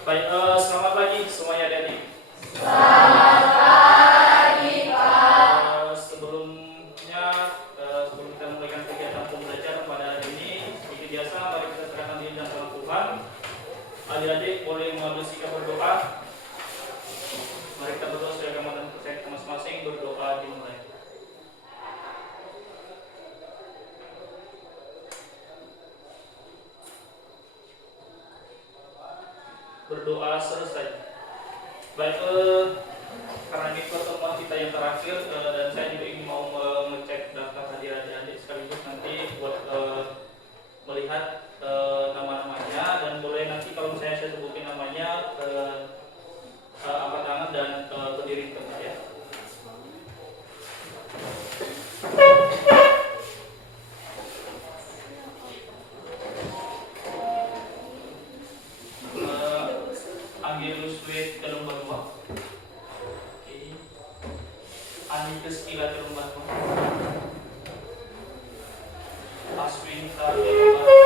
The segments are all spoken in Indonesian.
Baik, selamat pagi semuanya adik-adik. Selamat pagi, Pak. Sebelum kita memulai kegiatan pembelajaran pada hari ini, seperti biasa mari kita serahkan diri dan dalam Tuhan. Adik-adik boleh mengambil sikap berdoa. Mari kita berdoa sesuai agama dan percaya kita masing-masing. Berdoa dimulai. Berdoa selesai. Baik, karena ini pertemuan kita yang terakhir dan saya juga ingin mau mengecek daftar hadir adik-adik sekaligus nanti buat melihat nama-namanya, dan boleh nanti kalau misalnya saya sebutin namanya angkat tangan dan berdiri di tempat ya. Angelus Wet Telumbanua. Oke. Anitus Kila Telumbanua. Aswinta Telumbanua.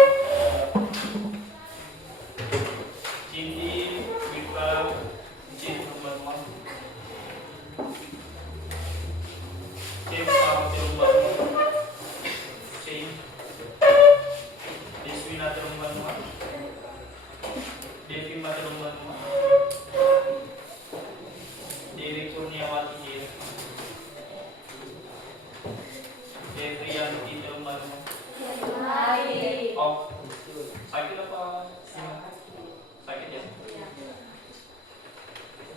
Cindy Wita Jin Telumbanua. James Sarah Telumbanua. Jane Deswina Telumbanua. Devi Telumbanua. Dewi Kurniawati Jir. Devriyanti Telumbanua. Oh, sakit apa? Sakit ya?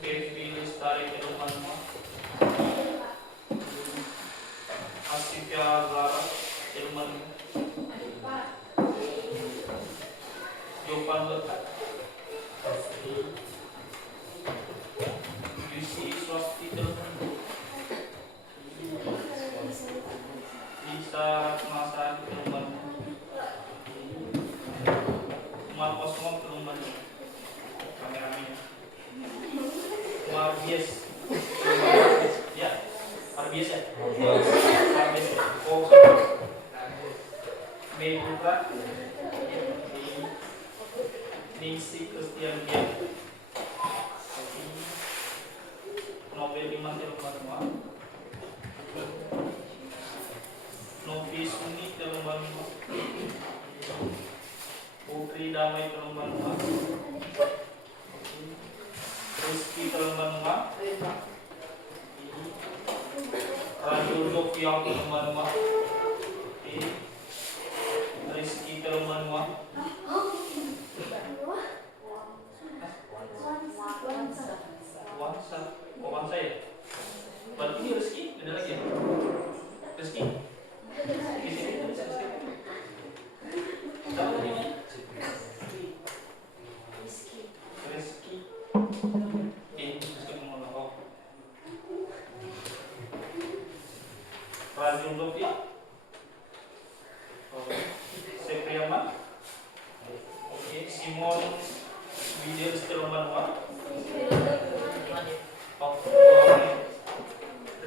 Devi Lestari Telumbanua. Asifya Zara Telumbanua. Jovan Berkat. Yusi Swasti Telumbanua. Lisa Ratnasari Telumbanua. Umar Osmom Telumbanua. Kameramen. Marbies. Ya, Marbies ya. Marbies. Oh, Mei Putra. Ningsi Christian Dian. Nobel Iman Telumbanua. Novi Suni Telumbanua. Putri Damai Telumbanua. Rizky Telumbanua. Raju Dokyong Telumbanua. Rizky Telumbanua. Wansa ya? Berarti ini Rizky, ada lagi ya? Rizky? Di sini ada Rizky. Siapa ini? Rizky. Rizky ngomong apa? Rajul Lofi. Sepriaman. Oke, Simon Widir Telumbanua.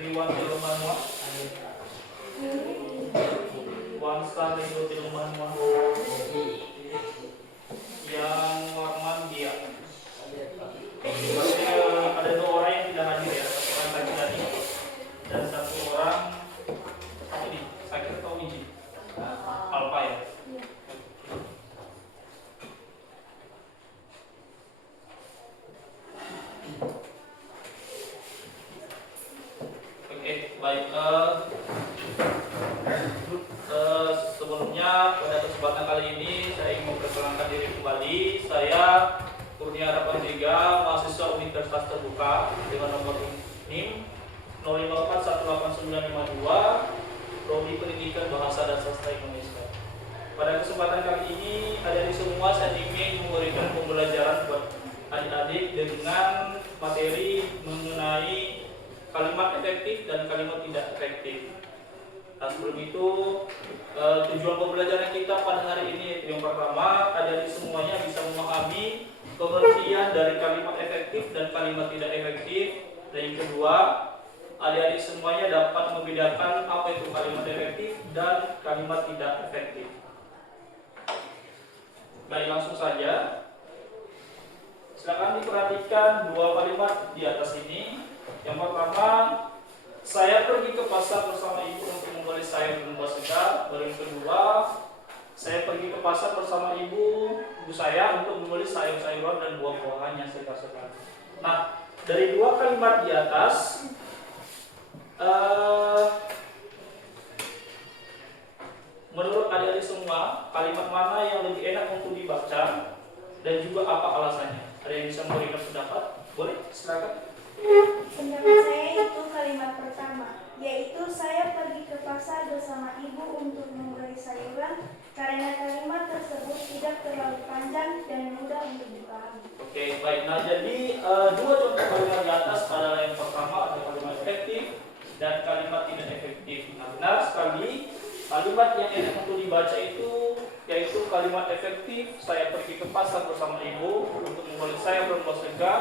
Riwan Telumbanua. Wansa Rido Telumbanua. Yang Warman dia. Ada 2 orang yang tidak hadir ya, 1 orang laki-laki dan 1 orang ini sakit atau izin alfa ya. Oke, baik. Sebelumnya pada kesempatan kali ini saya ingin memperkenalkan diri kembali. Saya Kurnia Harapan 3, mahasiswa Universitas Terbuka dengan nomor NIM 05418952, Prodi Pendidikan Bahasa dan Sastra Indonesia. Pada kesempatan kali ini, adik-adik semua saya ingin memberikan pembelajaran buat adik-adik dengan materi mengenai kalimat efektif dan kalimat tidak efektif. Nah, sebelum itu tujuan pembelajaran kita pada hari ini yang pertama, adik-adik semuanya bisa memahami pengertian dari kalimat efektif dan kalimat tidak efektif. Dan yang kedua, adik-adik semuanya dapat membedakan apa itu kalimat efektif dan kalimat tidak efektif. Baik, langsung saja. Silakan kalimat di atas ini. Yang pertama, saya pergi ke pasar bersama ibu untuk membeli sayur dan buah segar. Baru yang kedua, saya pergi ke pasar bersama ibu saya untuk membeli sayur-sayuran dan buah-buahan yang segar-segar. Nah, dari dua kalimat di atas, menurut adik-adik semua, kalimat mana yang lebih enak untuk dibaca dan juga apa alasannya? Ada yang bisa memberikan pendapat? Boleh, silakan. Pendapat saya itu kalimat pertama, yaitu saya pergi ke pasar bersama ibu untuk membeli sayuran karena kalimat tersebut tidak terlalu panjang dan mudah untuk dipahami. Oke, baik. Nah, jadi dua contoh kalimat di atas adalah yang pertama ada kalimat efektif dan kalimat tidak efektif. Nah, benar sekali. Kalimat yang enak untuk dibaca itu yaitu kalimat efektif. Saya pergi ke pasar bersama ibu untuk membeli sayur dan buah segar.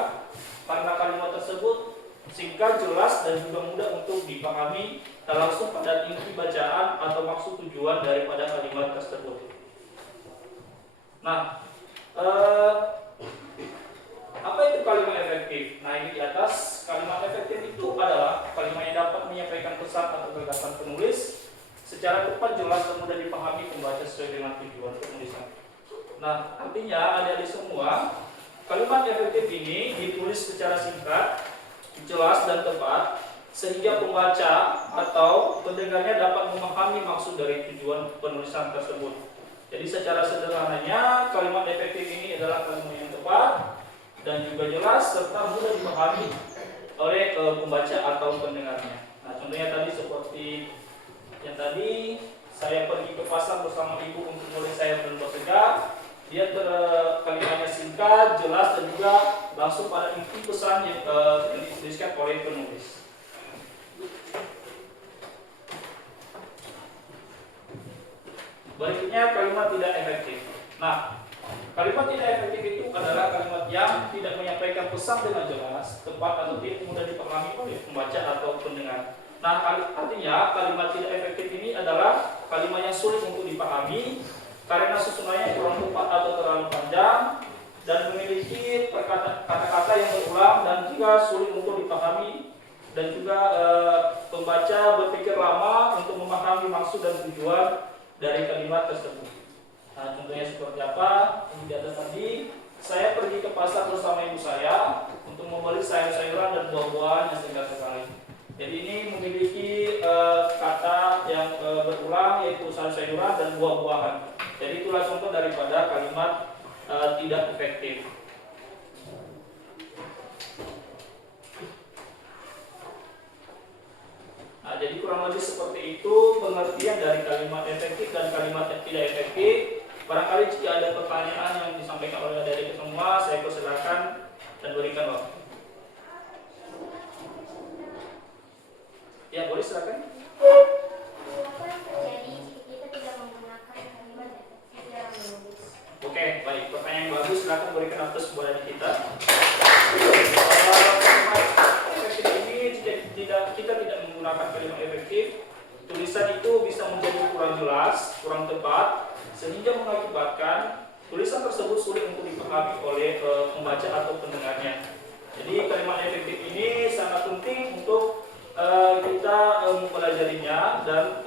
Karena kalimat tersebut singkat, jelas, dan juga mudah untuk dipahami dan langsung pada inti bacaan atau maksud tujuan daripada kalimat tersebut. Nah, apa itu kalimat efektif? Nah, ini di atas, kalimat efektif itu adalah kalimat yang dapat menyampaikan pesan atau gagasan penulis secara tepat, jelas, dan mudah dipahami pembaca sesuai dengan tujuan penulisan. Nah, artinya adik-adik semua, kalimat efektif ini ditulis secara singkat, jelas, dan tepat sehingga pembaca atau pendengarnya dapat memahami maksud dari tujuan penulisan tersebut. Jadi secara sederhananya kalimat efektif ini adalah kalimat yang tepat dan juga jelas serta mudah dipahami oleh pembaca atau pendengarnya. Nah, contohnya tadi seperti yang tadi, saya pergi ke pasar bersama ibu untuk membeli sayur dan buah segar. Dia kalimatnya singkat, jelas, dan juga langsung pada inti pesan yang dituliskan oleh penulis. Berikutnya kalimat tidak efektif. Nah, kalimat tidak efektif itu adalah kalimat yang tidak menyampaikan pesan dengan jelas, tepat, atau tidak mudah dipahami oleh pembaca atau pendengar. Nah, artinya kalimat tidak efektif ini adalah kalimat yang sulit untuk dipahami karena susunannya kurang tepat atau terlalu panjang dan memiliki kata-kata yang berulang dan juga sulit untuk dipahami dan juga pembaca berpikir lama untuk memahami maksud dan tujuan dari kalimat tersebut. Nah, contohnya seperti apa? Ini di atas tadi, saya pergi ke pasar bersama ibu saya untuk membeli sayur-sayuran dan buah-buahan yang segar sekali. Jadi ini memiliki kata yang berulang yaitu sayur-sayuran dan buah-buahan. Jadi itulah contoh daripada kalimat tidak efektif. Nah, jadi kurang lebih seperti itu pengertian dari kalimat efektif dan kalimat yang tidak efektif. Barangkali jika ada pertanyaan yang disampaikan oleh adik-adik semua, saya persilakan dan berikan waktu. Ya, boleh silakan. Apa yang terjadi jika kita tidak menggunakan kalimat efektif dalam menulis? Oke, baik. Pertanyaan yang bagus, silakan berikan atas kepada kita. Kalimat efektif ini kita tidak menggunakan kalimat efektif. Tulisan itu bisa menjadi kurang jelas, kurang tepat, sehingga mengakibatkan tulisan tersebut sulit untuk dipahami oleh pembaca atau pendengarnya. Jadi kalimat efektif ini sangat penting untuk kita mempelajarinya dan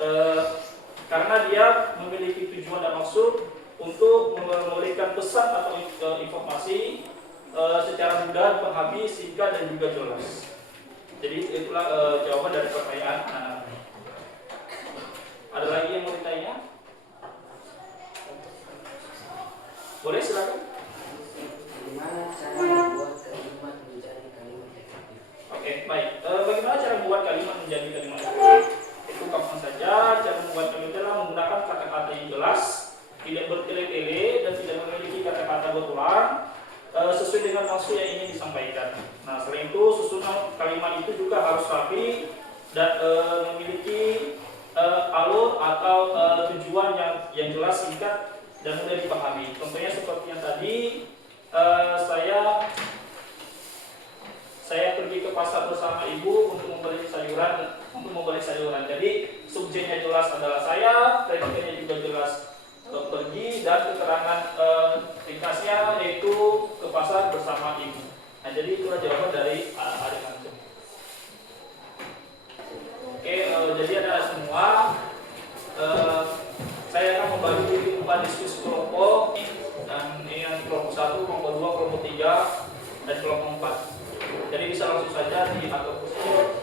karena dia memiliki tujuan dan maksud untuk memberikan pesan atau informasi secara mudah dipahami, singkat, dan juga jelas. Jadi itulah jawaban dari pertanyaan anak-anak. Ada lagi yang mau ditanya? Boleh, silakan. Bagaimana cara membuat kalimat menjadi kalimat efektif? Oke, baik. Bagaimana cara membuat kalimat menjadi kalimat efektif? Itu gampang saja. Cara membuat kalimat adalah menggunakan kata-kata yang jelas, tidak bertele-tele, dan tidak memiliki kata-kata berulang sesuai dengan maksud yang ingin disampaikan. Nah, selain itu susunan kalimat itu juga harus rapi dan memiliki alur atau tujuan yang jelas, singkat, dan mudah dipahami. Contohnya seperti yang tadi, saya pergi ke pasar bersama ibu untuk membeli sayuran. Jadi subjeknya jelas adalah saya, predikatnya juga jelas pergi, dan keterangan ringkasnya yaitu ke pasar bersama ibu. Nah, jadi itulah jawaban dari adik antum. Oke, jadi ada semua. Saya akan membagi 4 diskusi kelompok, dan ini yang kelompok 1, kelompok 2, kelompok 3, dan kelompok 4. Jadi bisa langsung saja diatur posisi.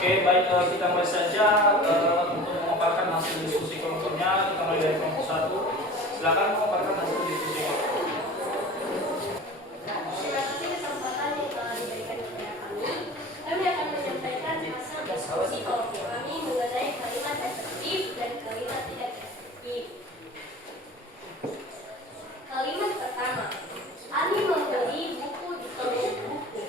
Oke, baik, kita mulai saja untuk memaparkan hasil diskusi kelompoknya. Kita mulai dari kelompok 1. Silakan memaparkan hasil diskusi kelompok. Terima kasih kesempatan yang telah diberikan kepada kami. Kami akan menyampaikan hasil diskusi kelompok kami mengenai kalimat efektif dan kalimat tidak efektif. Kalimat pertama, Ani membeli buku di toko buku.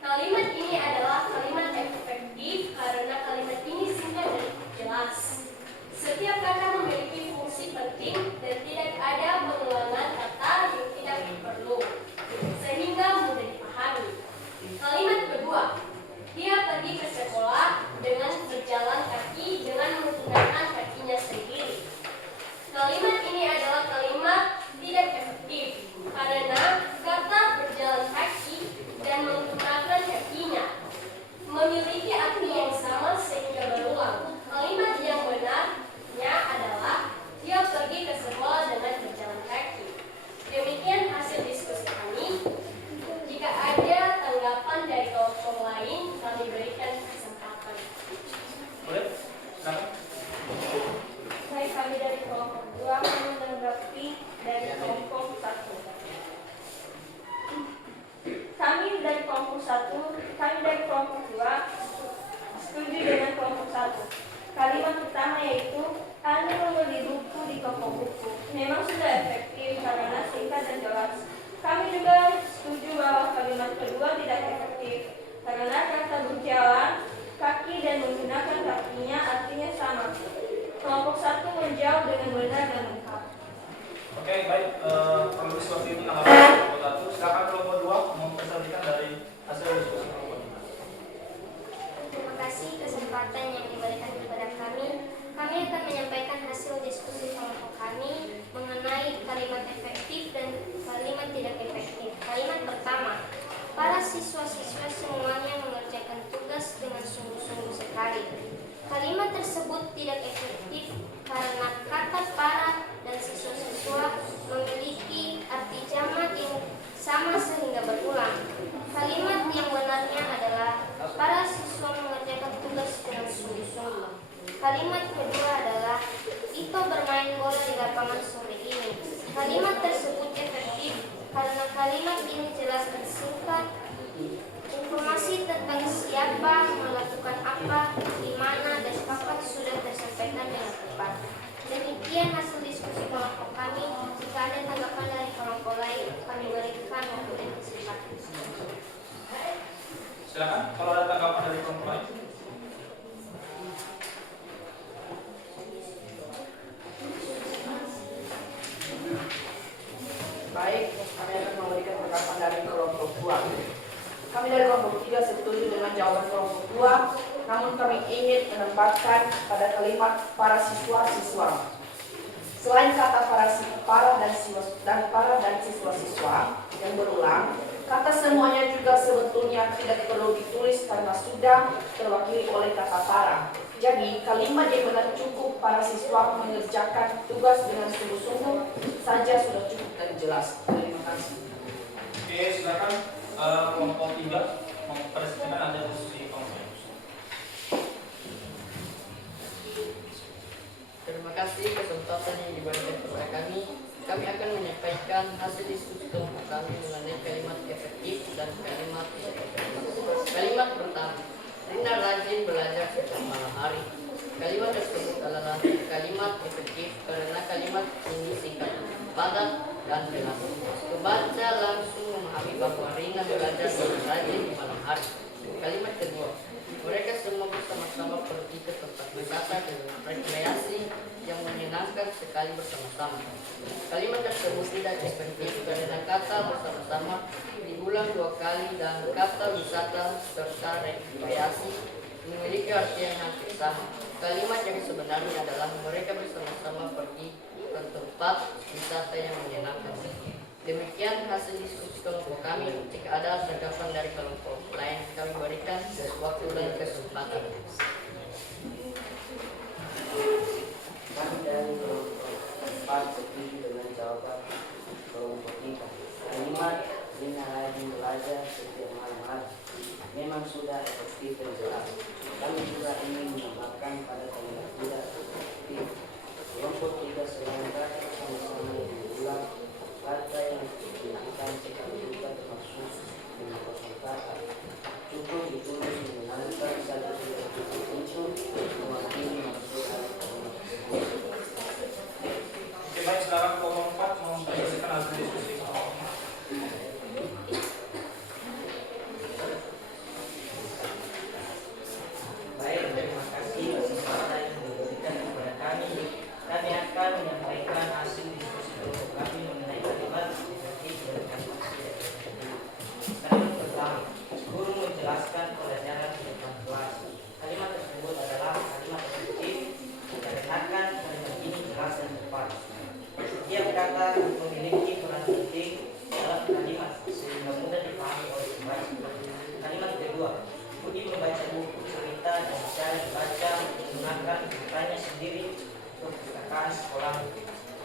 Kalimat ini adalah kalimat efektif karena kalimat ini singkat dan jelas. Setiap kata memiliki fungsi penting dan tidak ada pengulangan kata yang tidak perlu, sehingga mudah dipahami. Kalimat kedua, dia pergi ke sekolah dengan berjalan kaki dengan menggunakan kakinya sendiri. Kalimat ini adalah kalimat tidak efektif karena kata berjalan kaki dan menggunakan kakinya memiliki arti yang sama sehingga berulang. Kalimat yang benarnya adalah dia pergi ke sekolah dengan berjalan kaki. Demikian hasil diskusi kami. Jika ada tanggapan dari kelompok lain, kami berikan kesempatan. Boleh? Silakan. Baik, kami dari kelompok 2 menanggapi dari kelompok 1. Kami dari kelompok 2 setuju dengan kelompok 1. Kalimat pertama yaitu Ani membeli buku di toko buku memang sudah efektif karena singkat dan jelas. Kami juga setuju bahwa kalimat kedua tidak efektif karena kata berjalan kaki dan menggunakan kakinya artinya sama. Kelompok 1 menjawab dengan benar dan lengkap. Oke, baik. Kalau seperti itu tanggapan kelompok 1. Silakan kelompok 2 mempresentasikan dari hasil diskusi kelompok. Terima kasih kesempatan yang diberikan kepada kami. Kami akan menyampaikan hasil diskusi kelompok kami mengenai kalimat efektif dan kalimat tidak efektif. Kalimat pertama, para siswa-siswa semuanya mengerjakan tugas dengan sungguh-sungguh sekali. Kalimat tersebut tidak efektif karena kata para dan siswa-siswa memiliki arti jamak yang sama sehingga berulang. Kalimat yang benarnya adalah para siswa mengerjakan tugas dengan sungguh-sungguh. Kalimat kedua adalah Ito bermain bola di lapangan sore ini. Kalimat tersebut efektif karena kalimat ini jelas dan singkat. Informasi tentang siapa, melakukan apa, di mana, dan kapan sudah tersampaikan dengan tepat. Demikian hasil diskusi kelompok kami. Jika ada tanggapan dari kelompok lain, kami berikan waktu dan kesempatan. Silakan kalau ada tanggapan dari kelompok lain. Baik, kami akan memberikan tanggapan dari kelompok 2. Kami dari kelompok 3 setuju dengan jawaban kelompok 2, namun kami ingin menempatkan pada kalimat para siswa-siswa. Selain kata para dan siswa-siswa yang berulang, Kata semuanya juga sebetulnya tidak perlu ditulis karena sudah terwakili oleh kata para. Jadi kalimat yang benar cukup para siswa mengerjakan tugas dengan sungguh-sungguh saja sudah cukup dan jelas. Terima kasih. Oke, silakan kelompok 3 mempresentasikan ada diskusi kelompok. Terima kasih kesempatan yang diberikan kepada kami. Kami akan menyampaikan hasil diskusi kelompok kami mengenai kalimat efektif dan kalimat tidak efektif. Kalimat pertama, Rina rajin belajar setiap malam hari. Kalimat tersebut adalah kalimat efektif karena kalimat ini singkat, padat, dan jelas. Pembaca langsung memahami bahwa Rina belajar dengan rajin di malam hari. Kalimat kedua, mereka semua bersama-sama pergi ke tempat wisata dan rekreasi yang menyenangkan sekali bersama-sama. Kalimat tersebut tidak efektif karena kata bersama-sama diulang 2 kali dan kata wisata serta rekreasi memiliki arti yang hampir sama. Kalimat yang sebenarnya adalah mereka bersama-sama pergi ke tempat wisata yang menyenangkan. Demikian hasil diskusi kelompok kami. Jika ada tanggapan dari kelompok lain, kami berikan waktu dan kesempatan. Kami dari kelompok 4 setuju dengan jawaban kelompok 3. Kalimat Rina rajin belajar setiap malam hari memang sudah efektif dan jelas. Kami juga ingin menambahkan pada kalimat tidak efektif. Kelompok 3 selanjutnya sama-sama mengulang kata yang digunakan sekali juga termasuk dengan kosong kata. Cukup ditulis menyenangkan saja tidak cukup untuk mewakili maksud dari kalimat tersebut. Oke, baik, sekarang kelompok 4 mempresentasikan hasil diskusi kelompok 4. Baik, terima kasih kesempatan yang diberikan kepada kami. Kami akan menyampaikan hasil diskusi kelompok kami mengenai kalimat efektif dan kalimat tidak efektif. Kalimat pertama, guru menjelaskan pelajaran di depan kelas. Kalimat tersebut adalah kalimat efektif dikarenakan kalimat ini jelas dan tepat. Setiap kata memiliki peran penting dalam kalimat sehingga mudah dipahami oleh pembaca. Kalimat kedua, Budi membaca buku cerita dan cara dibaca menggunakan ceritanya sendiri untuk perpustakaan sekolah.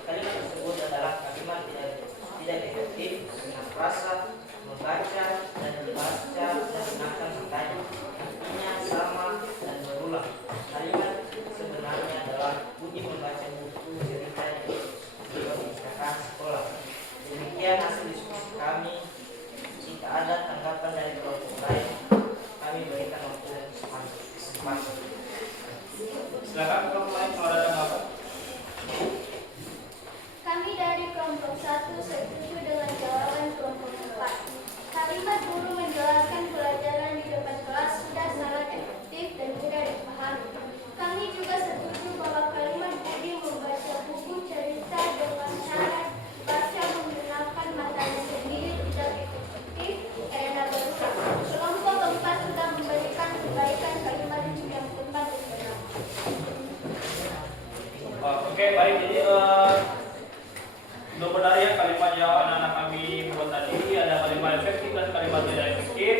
Kalimat tersebut adalah kalimat tidak efektif dengan frasa membaca dan dibaca menggunakan ceritanya. Artinya sama dan berulang. Kalimat sebenarnya adalah Budi membaca buku cerita di perpustakaan sekolah. Demikian hasil diskusi kami. Jika ada tanggapan dari kelompok lain, kami berikan waktu dan kesempatan. Silakan kelompok lain kalau ada tanggapan. Kami dari kelompok 1 setuju dengan jawaban kelompok 4. Kalimat guru menjelaskan pelajaran di depan kelas sudah sangat efektif dan mudah dipahami. Kami juga setuju bahwa kalimat Budi membaca buku cerita dengan cara baca menggunakan matanya sendiri tidak efektif karena berulang. Kelompok 4 sudah memberikan kebaikan kalimat yang tepat dan benar. Oke, baik, jadi benar ya kalimat yang anak-anak kami buat tadi, ada kalimat efektif dan kalimat tidak efektif.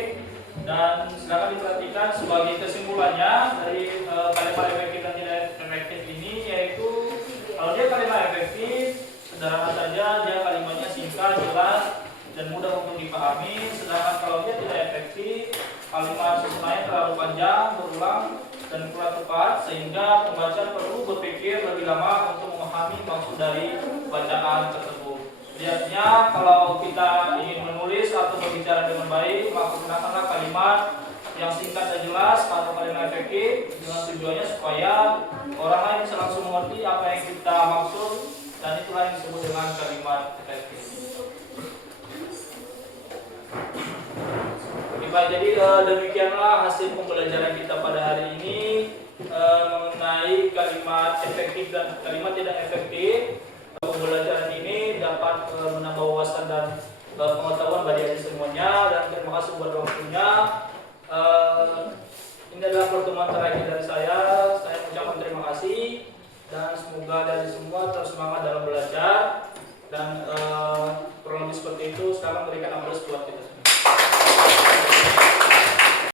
Dan silakan diperhatikan sebagai kesimpulannya dari kalimat efektif dan tidak efektif ini, yaitu kalau dia kalimat efektif sederhana saja, dia kalimatnya singkat, jelas, dan mudah untuk dipahami. Sedangkan kalau dia tidak efektif, kalimat susunannya terlalu panjang, berulang, dan kurang tepat, sehingga pembaca perlu berpikir lebih lama untuk memahami maksud dari bacaan tersebut. Lihatnya, kalau kita ingin menulis atau berbicara dengan baik, maka gunakanlah kalimat yang singkat dan jelas atau kalimat efektif dengan tujuannya supaya orang lain bisa langsung mengerti apa yang kita maksud, dan itulah yang disebut dengan kalimat efektif. Baik, jadi demikianlah hasil pembelajaran kita pada hari ini mengenai kalimat efektif dan kalimat tidak efektif. Pembelajaran ini dapat menambah wawasan dan pengetahuan bagi adik semuanya, dan terima kasih buat waktunya. Ini adalah pertemuan terakhir dari saya. Saya mengucapkan terima kasih dan semoga dari semua terus semangat dalam belajar, dan kurang lebih seperti itu. Sekarang berikan aplaus buat kita.